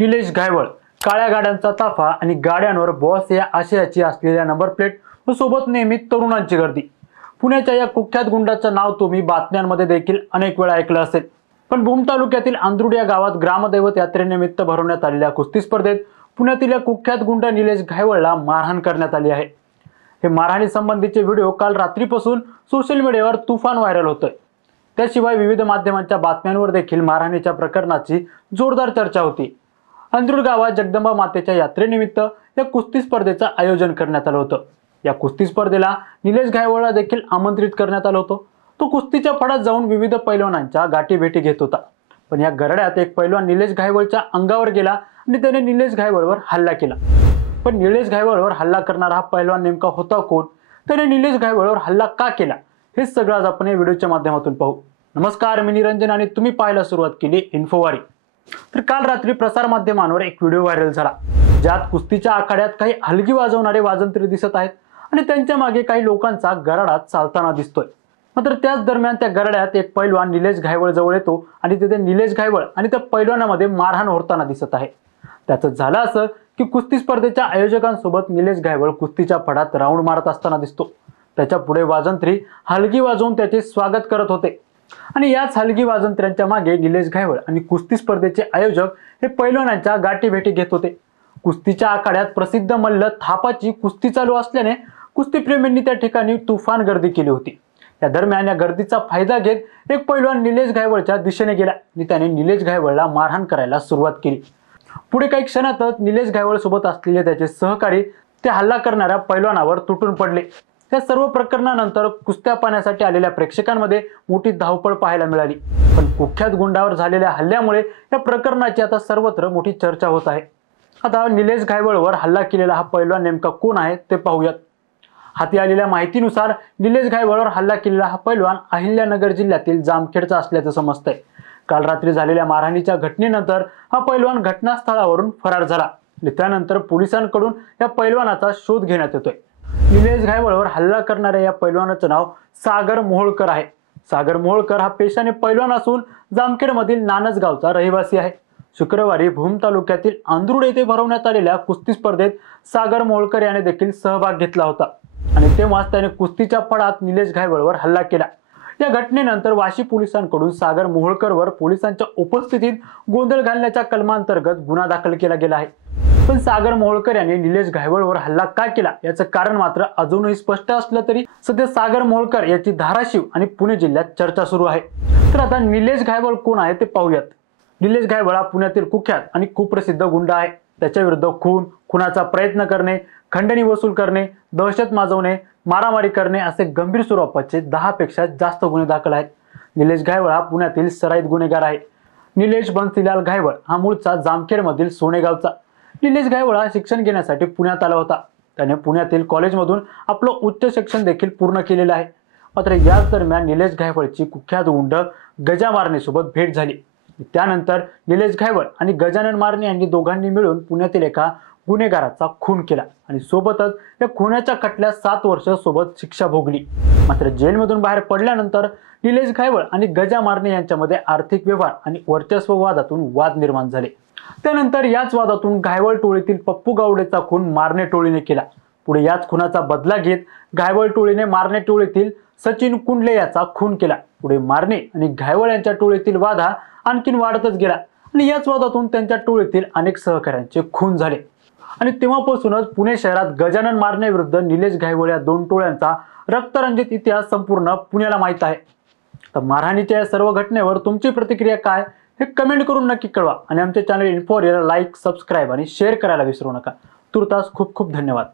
निलेश घायवळ, काळ्या गाड्यांचा ताफा आणि गाड्यांवर बॉस या आशयाची असलेल्या नंबर प्लेट व सोबत नेहमी तरुणांची गर्दी. पुण्याच्या या कुख्यात गुंडाचं नाव तुम्ही बातम्यांमध्ये देखील अनेक वेळा ऐकलं असेल. पण भूम तालुक्यातील अंदरुड या गावात ग्रामदैवत यात्रेनिमित्त भरवण्यात आलेल्या कुस्ती स्पर्धेत पुण्यातील या कुख्यात गुंड निलेश घायवळला मारहाण करण्यात आली आहे. हे मारहाणी संबंधीचे व्हिडिओ काल रात्रीपासून सोशल मीडियावर तुफान व्हायरल होतोय. त्याशिवाय विविध माध्यमांच्या बातम्यांवर देखील मारहाणीच्या प्रकरणाची जोरदार चर्चा होती. अंदरुड गावात जगदंबा मातेच्या यात्रेनिमित्त या कुस्ती स्पर्धेचं आयोजन करण्यात आलं होतं. या कुस्ती स्पर्धेला निलेश घायवळला देखील आमंत्रित करण्यात आलं होतं. तो कुस्तीच्या फडात जाऊन विविध पैलवानांच्या गाठीभेटी घेत होता. पण या गरड्यात एक पैलवान निलेश घायवळच्या अंगावर गेला आणि त्याने निलेश घायवळवर हल्ला केला. पण निलेश घायवळवर हल्ला करणारा हा पैलवान नेमका होता कोण? त्याने निलेश घायवळवर हल्ला का केला? हे सगळं आज आपण या व्हिडिओच्या माध्यमातून पाहू. नमस्कार, मी निरंजन आणि तुम्ही पाहायला सुरुवात केली इन्फोवारी. तर काल रात्री प्रसार माध्यमांवर एक व्हिडिओ व्हायरल झाला, ज्यात कुस्तीच्या आखाड्यात काही हलगी वाजवणारे वाजंत्री दिसत आहेत आणि त्यांच्या मागे काही लोकांचा गराडा चालताना दिसतोय. मात्र त्याच दरम्यान त्या गराड्यात एक पैलवान निलेश घायवळ जवळ येतो आणि तिथे निलेश घायवळ आणि त्या पैलवानामध्ये मारहाण होताना दिसत आहे. त्याचं झालं असं की कुस्ती स्पर्धेच्या आयोजकांसोबत निलेश घायवळ कुस्तीच्या फडात राऊंड मारत असताना दिसतो. त्याच्या पुढे वाजंत्री हलगी वाजवून त्याचे स्वागत करत होते आणि याच हलगी वाजंत्र्यांच्या मागे निलेश घायवळ आणि कुस्ती स्पर्धेचे आयोजक हे पैलवानांच्या गाठीभेटी घेत होते. कुस्तीच्या आखाड्यात प्रसिद्ध मल्ल थापाची कुस्ती चालू असल्याने कुस्तीप्रेमींनी त्या ठिकाणी तुफान गर्दी केली होती. या दरम्यान या गर्दीचा फायदा घेत एक पैलवान निलेश घायवळच्या दिशेने गेला आणि त्याने निलेश घायवळला मारहाण करायला सुरुवात केली. पुढे काही क्षणातच निलेश घायवळ सोबत असलेले त्याचे सहकारी ते हल्ला करणाऱ्या पैलवानावर तुटून पडले. या सर्व प्रकरणानंतर कुस्त्या पाहण्यासाठी आलेल्या प्रेक्षकांमध्ये मोठी धावपळ पाहायला मिळाली. पण कुख्यात गुंडावर झालेल्या हल्ल्यामुळे या प्रकरणाची आता सर्वत्र मोठी चर्चा होत आहे. आता निलेश घायवळवर हल्ला केलेला हा पैलवान नेमका कोण आहे ते पाहूयात. हाती आलेल्या माहितीनुसार निलेश घायवळवर हल्ला केलेला हा पैलवान अहिल्यानगर जिल्ह्यातील जामखेडचा असल्याचं समजतंय. काल रात्री झालेल्या मारहाणीच्या घटनेनंतर हा पैलवान घटनास्थळावरून फरार झाला. त्यानंतर पोलिसांकडून या पैलवानाचा शोध घेण्यात येतोय. निलेश घायवळवर हल्ला करणाऱ्या या पैलवानाचं नाव सागर मोहोळकर आहे. सागर मोहोळकर हा पेशाने पैलवान असून जामखेडमधील नानसगावचा रहिवासी आहे. शुक्रवारी भूम तालुक्यातील अंदरुड येथे भरवण्यात आलेल्या कुस्ती स्पर्धेत सागर मोहोळकर याने देखील सहभाग घेतला होता आणि तेव्हाच त्याने कुस्तीच्या फडात निलेश घायवळवर हल्ला केला. या घटनेनंतर वाशी पोलिसांकडून सागर मोहोळकरवर पोलिसांच्या उपस्थितीत गोंधळ घालण्याच्या कलमांतर्गत गुन्हा दाखल केला गेला आहे. पण सागर मोहोळकर यांनी निलेश घायवळवर हल्ला का केला याचं कारण मात्र अजूनही स्पष्ट असलं तरी सध्या सागर मोहोळकर याची धाराशिव आणि पुणे जिल्ह्यात चर्चा सुरू आहे. तर आता निलेश घायवळ कोण आहे ते पाहूयात. निलेश घायवळ हा पुण्यातील कुख्यात आणि कुप्रसिद्ध गुंड आहे. त्याच्या विरुद्ध खुनाचा प्रयत्न करणे, खंडणी वसूल करणे, दहशत माजवणे, मारामारी करणे असे गंभीर स्वरूपाचे 10 पेक्षा जास्त गुन्हे दाखल आहेत. निलेश घायवळ हा पुण्यातील सराईत गुन्हेगार आहे. निलेश बन्सीलाल घायवळ हा मूळचा जामखेडमधील सोनेगावचा. निलेश घायवळ हा शिक्षण घेण्यासाठी पुण्यात आला होता. त्याने पुण्यातील कॉलेजमधून आपलं उच्च शिक्षण देखील पूर्ण केलेलं आहे. मात्र याच दरम्यान निलेश घायवळची कुख्यात गुंड गजा मारणेसोबत भेट झाली. त्यानंतर निलेश घायवळ आणि गजानन मारणे यांनी दोघांनी मिळून पुण्यातील एका गुन्हेगाराचा खून केला आणि सोबतच या खुनाच्या खटल्यात 7 वर्ष सोबत शिक्षा भोगली. मात्र जेलमधून बाहेर पडल्यानंतर निलेश घायवळ आणि गजा मारणे यांच्यामध्ये आर्थिक व्यवहार आणि वर्चस्व वादातून वाद निर्माण झाले. त्यानंतर याच वादातून घायवळ टोळीतील पप्पू गावडेचा खून मारणे टोळीने केला. पुढे याच खुनाचा बदला घेत घायवळ टोळीने मारणे टोळीतील सचिन कुंडले याचा खून केला. पुढे मारणे आणि घायवळ यांच्या टोळीतील वाद हा आणखीन वाढतच गेला आणि याच वादातून त्यांच्या टोळीतील अनेक सहकाऱ्यांचे खून झाले आणि तेव्हापासूनच पुणे शहरात गजानन मारणे विरुद्ध निलेश घायवळ या 2 टोळ्यांचा रक्तरंजित इतिहास संपूर्ण पुण्याला माहीत आहे. तर मारहाणीच्या या सर्व घटनेवर तुमची प्रतिक्रिया काय हे कमेंट करून नक्की कळवा आणि आमच्या चॅनल इन्फोवारीला लाईक, सबस्क्राईब आणि शेअर करायला विसरू नका. तुर्तास खूप खूप धन्यवाद.